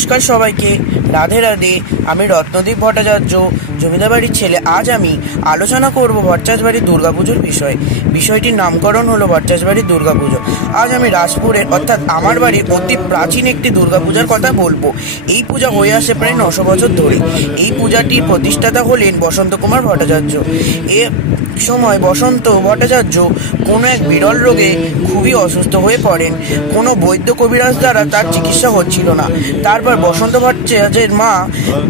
নমস্কার সবাইকে, রাধে রাধে। আমি রত্নদীপ ভট্টাচার্য, জমিদার বাড়ির ছেলে। আজ আমি আলোচনা করব ভট্টাচার্যবাড়ির দুর্গাপুজোর বিষয়ে। বিষয়টির নামকরণ হলো ভট্টাচার্যবাড়ির দুর্গাপুজো। আজ আমি রাজপুরের অর্থাৎ আমার বাড়ির অতি প্রাচীন একটি দুর্গাপূজার কথা বলবো। এই পূজা হয়ে আসে প্রায় 900 বছর ধরে। এই পূজাটির প্রতিষ্ঠাতা হলেন বসন্ত কুমার ভট্টাচার্য। এ সময় বসন্ত ভট্টাচার্য কোনো এক বিরল রোগে খুবই অসুস্থ হয়ে পড়েন। কোনো বৈদ্য কবিরাজ দ্বারা তার চিকিৎসা হচ্ছিল না। তারপর বসন্ত ভট্টাচার্যের মা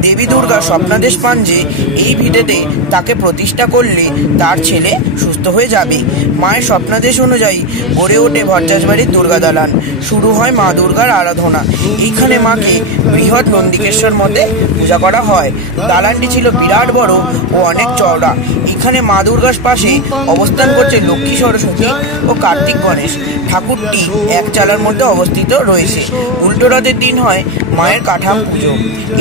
দেবী দুর্গা স্বপ্নাদেশ পান যে এই ভিটেতে তাকে প্রতিষ্ঠা করলে তার ছেলে সুস্থ হয়ে যাবে। মায়ের স্বপ্নাদেশ অনুযায়ী গড়ে ওঠে ভট্টাচার্যবাড়ির দুর্গা দালান। শুরু হয় মা দুর্গার আরাধনা। এইখানে মাকে বৃহৎ নন্দিকেশ্বর মতে পূজা করা হয়। দালানটি ছিল বিরাট বড় ও অনেক চওড়া। এখানে মা দুর্গার পাশে অবস্থান করছে লক্ষ্মী, সরস্বতী ও কার্তিক গণেশ। ঠাকুরটি এক চালার মধ্যে অবস্থিত রয়েছে। উল্টো রথের দিন হয় মায়ের কাঠাম পুজো।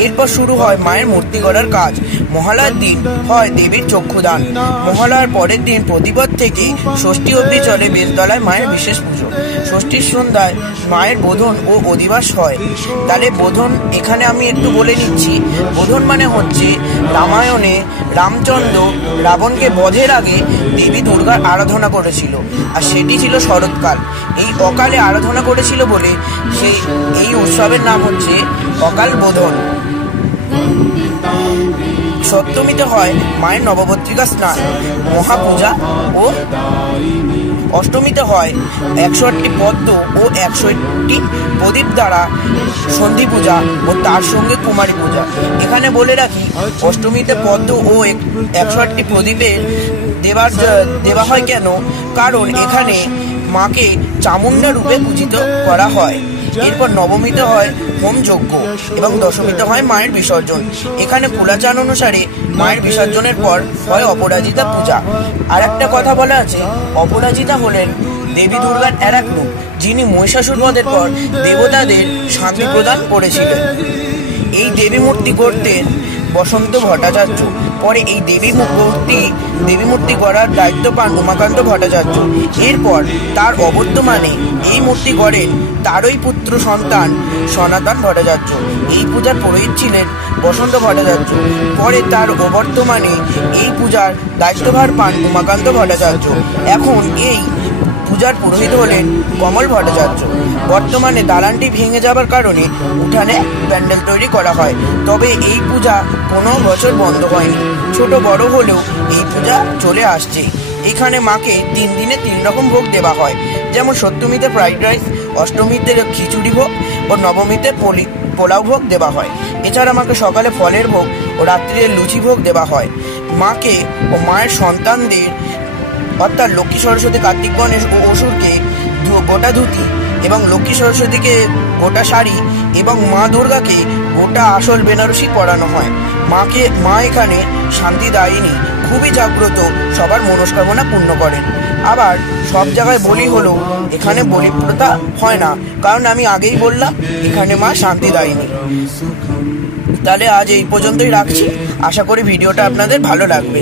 এরপর শুরু হয় মায়ের মূর্তি গড়ার কাজ। মহালয়ার দিন হয় দেবীর চক্ষুদান। মহালয়ার পরের দিন প্রতিপদ থেকে ষষ্ঠী অবধি চলে বেলতলায় মায়ের বিশেষ পুজো। ষষ্ঠীর সন্ধ্যায় মায়ের বোধন ও অধিবাস হয়। তাহলে বোধন এখানে আমি একটু বলে নিচ্ছি। বোধন মানে হচ্ছে রামায়ণে রামচন্দ্র রাবণকে বধের আগে দেবী দুর্গার আরাধনা করেছিল, আর সেটি ছিল শরৎকাল। এই অকালে আরাধনা করেছিল বলে এই উৎসবের নাম হচ্ছে অকাল বোধন। সপ্তমীতে হয় মায়ের নবপত্রিকা স্নান, মহাপূজা ও অষ্টমীতে হয় 108টি পদ্ম ও 108টি প্রদীপ দ্বারা সন্ধি পূজা ও তার সঙ্গে কুমারী পূজা। এখানে বলে রাখি, অষ্টমীতে পদ্ম ও 108টি প্রদীপের দেওয়া হয় কেন? কারণ এখানে মাকে চামুণ্ডা রূপে পূজিত করা হয়। এরপর নবমীতে হয় হোম যজ্ঞ এবং দশমীতে হয় মায়ের বিসর্জন। এখানে কুলাচার অনুসারে মায়ের বিসর্জনের পর হয় অপরাজিতা পূজা। আর একটা কথা বলা আছে, অপরাজিতা হলেন দেবী দুর্গার আর এক রূপ, যিনি মহিষাসুর বধের পর দেবতাদের শান্তি প্রদান করেছিলেন। এই দেবী মূর্তি করতেন বসন্ত ভট্টাচার্য। পরে এই দেবী মূর্তি গড়ার দায়িত্ব পান উমাকান্ত ভট্টাচার্য। এরপর তার অবর্তমানে এই মূর্তি গড়েন তারই পুত্র সন্তান সনাতন ভট্টাচার্য। এই পূজার পুরোহিত ছিলেন বসন্ত ভট্টাচার্য। পরে তার অবর্তমানে এই পূজার দায়িত্বভার পান উমাকান্ত ভট্টাচার্য। এখন এই পূজার পুরোহিত হলেন কমল ভট্টাচার্য। বর্তমানে দালানটি ভেঙে যাবার কারণে উঠানে প্যান্ডেল তৈরি করা হয়। তবে এই পূজা কোনো বছর বন্ধ হয়নি। ছোট বড় হলেও এই পূজা চলে আসছে। এখানে মাকে 3 দিনে 3 রকম ভোগ দেওয়া হয়। যেমন সপ্তমীতে ফ্রাইড রাইস, অষ্টমীতে খিচুড়ি ভোগ ও নবমীতে পোলাও ভোগ দেওয়া হয়। এছাড়া মাকে সকালে ফলের ভোগ ও রাত্রিরে লুচি ভোগ দেওয়া হয়। মাকে ও মায়ের সন্তানদের অর্থাৎ লক্ষ্মী, সরস্বতী, কার্তিক, গণেশ ও অসুরকে গোটা ধুতি এবং লক্ষ্মী সরস্বতীকে গোটা শাড়ি এবং মা দুর্গাকে গোটা আসল বেনারসি পরানো হয়। মা এখানে শান্তিদায়িনী, খুবই জাগ্রত, সবার মনস্কামনা পূর্ণ করেন। আবার সব জায়গায় বলি হলেও এখানে বলি প্রথা হয় না, কারণ আমি আগেই বললাম এখানে মা শান্তিদায়িনী। তাহলে আজ এই পর্যন্তই রাখছি। আশা করি ভিডিওটা আপনাদের ভালো লাগবে।